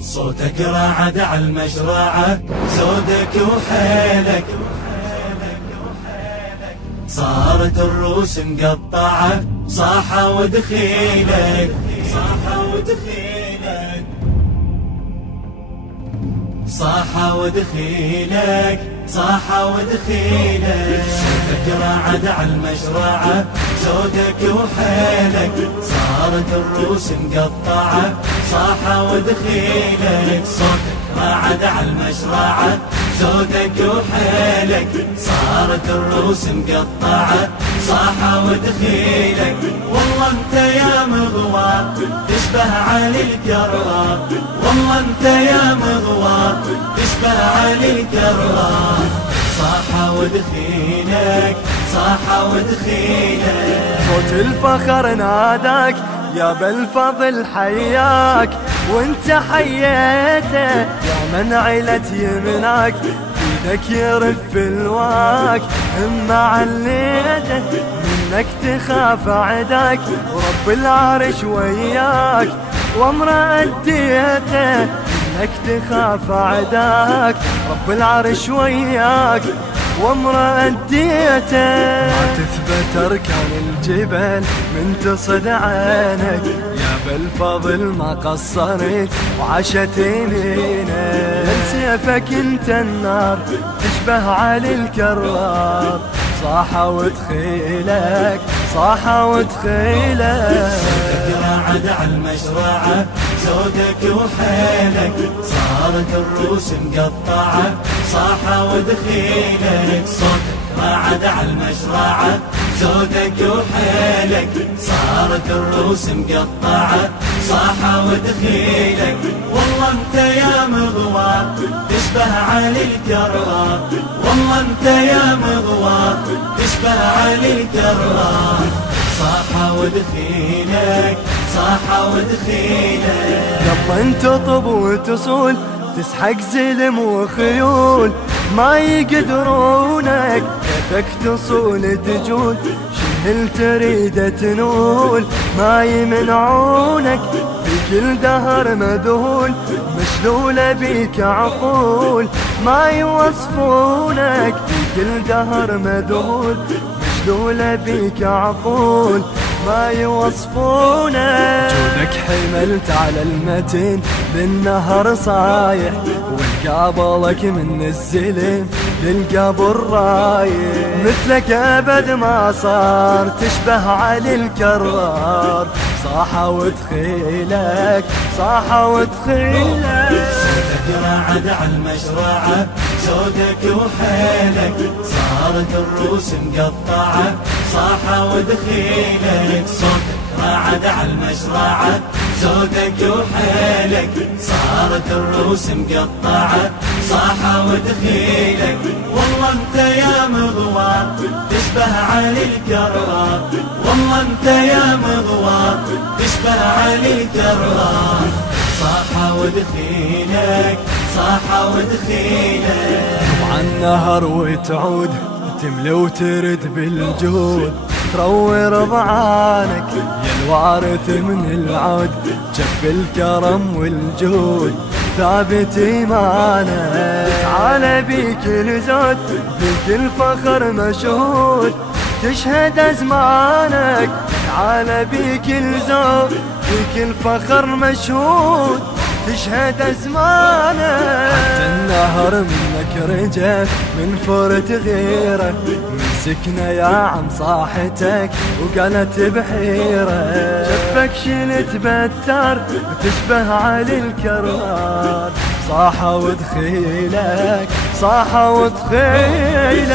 صوتك راعد على المشرعة، زودك وحيلك صارت الروس مقطعة، صاحة ودخيلك صاحة ودخيلك صاحة ودخيلك صاحة ودخيلك. صوتك راعد على المشرعة، زودك وحيلك صارت الروس مقطعة، صاحة ودخيلك. صوتك راعد على المشرعة، زودك وحيلك صارت الروس مقطعة، صاحة ودخيلك. والله انت يا مغوار تشبه علي الكرار، والله انت يا مغوار تشبه علي الكرار. صاحة ودخيلك صاحة ودخيلك. صوت الفخر ناداك يا بالفضل حياك، وانت حييته يا من علت يمناك، بيدك يرف الواك هم عليته، منك تخاف عداك ورب العرش وياك، وامر اديته منك تخاف عداك رب العرش وياك، وامر اديته. ما تثبت اركان الجبل من تصد عينك، يا بالفضل ما قصرت وعشت يمينك، من سيفك انت النار تشبه علي الكرار، صاحة ودخيلك صاحة ودخيلك. صوتك راعد على المشرعة، زودك وحيلك صارت الروس مقطعة، صاحة ودخيلك. صوتك راعد على المشرعة، زودك وحيلك صارت الروس مقطعة، صاحة ودخيلك. والله انت يا مغوار تشبه علي الكرار، والله انت يا مغوار تشبه علي الكرار. صاحة ودخيلك صاحة ودخيلك. لما تطب وتصول تسحق زلم وخيول، ما يقدرونك كيفك تصول تجول، شهل تريد تنول ما يمنعونك، بكل دهر مذهول مشلولة بيك عقول، ما يوصفونك بكل دهر مذهول مشلولة بيك عقول، ما يوصفونك. جودك حملت على المتن بالنهر صايح، والقابلك من الزلم للقبر رايح، مثلك ابد ما صار تشبه علي الكرار، صاحة ودخيلك صاحة ودخيلك. صوتك راعد على المشرعة، زودك وحيلك صارت الروس مقطعة، صاحة ودخيلك. صوتك راعد على المشرعة، زودك وحيلك صارت الروس مقطعة، صاحة ودخيلك. والله انت يا مغوار تشبه علي الكرار، والله انت يا مغوار تشبه علي الكرار. صاحة ودخيلك صاحة ودخيلك. طبعا نهر وتعود تملى وترد بالجود، تروي رضعانك يا الوارث من العود، جف الكرم والجود ثابت ايمانك، تعال بيك الزود بيك الفخر مشهود، تشهد ازمانك تعال بيك الزود بيك الفخر مشهود، تشهد ازمانك. حتى النهر منك رجف من فرت غيره، من سكنه يا عم صاحتك وقالت بحيره، شفك شلت بتر وتشبه علي الكرار، صاحة ودخيلك صاحة ودخيلك.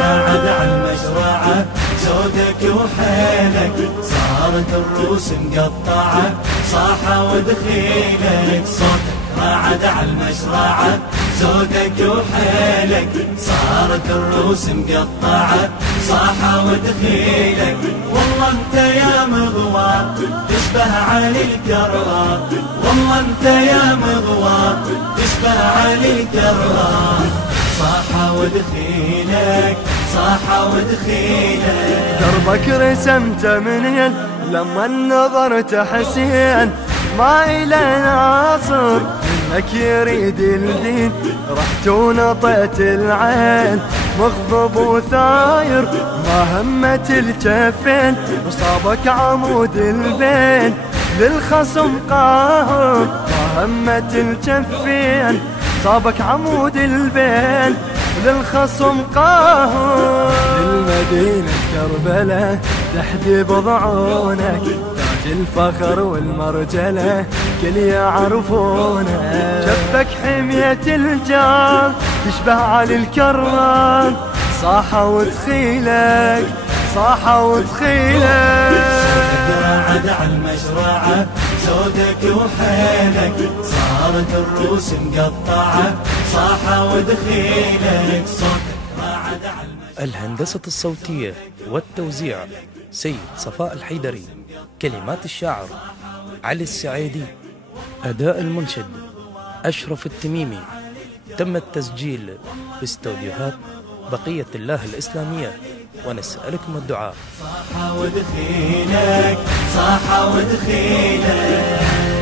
راعد على المشرعة، زودك وحيلك صارت الروس مقطعة، صاحة ودخيلك. صوتك راعد على المشرعة، زودك وحيلك صارت الروس مقطعة، صاحة ودخيلك. والله انت يا مغوار تشبه علي الكرار، والله انت يا مغوار تشبه علي الكرار. صاحة ودخيلك صاحة ودخيلك. دربك رسمته من يد لما نظرت حسين، ما إلى ناصر منك يريد الدين، رحت ونطيت العين مغضب وثاير، ما همت الجفين وصابك عمود البين، للخصم قاهر ما همت الجفين، صابك عمود البين للخصم قاهر. للمدينة كربلة تحدي بضعونك، تاج الفخر والمرجلة كل يعرفونك، جفك حمية الجار تشبه علي الكرام، صاحة وتخيلك صاحة وتخيلك. رعد على المشرعة زودك وحيلك، صارت الروس مقطعة صاحة ودخيلك، صوتك رعد على المشرعة. الهندسة الصوتية والتوزيع سيد صفاء الحيدري، كلمات الشاعر علي السعيدي، أداء المنشد أشرف التميمي. تم التسجيل في استوديوهات بقية الله الإسلامية، ونسألكم الدعاء. صاحة ودخيلك صاحة ودخيلك.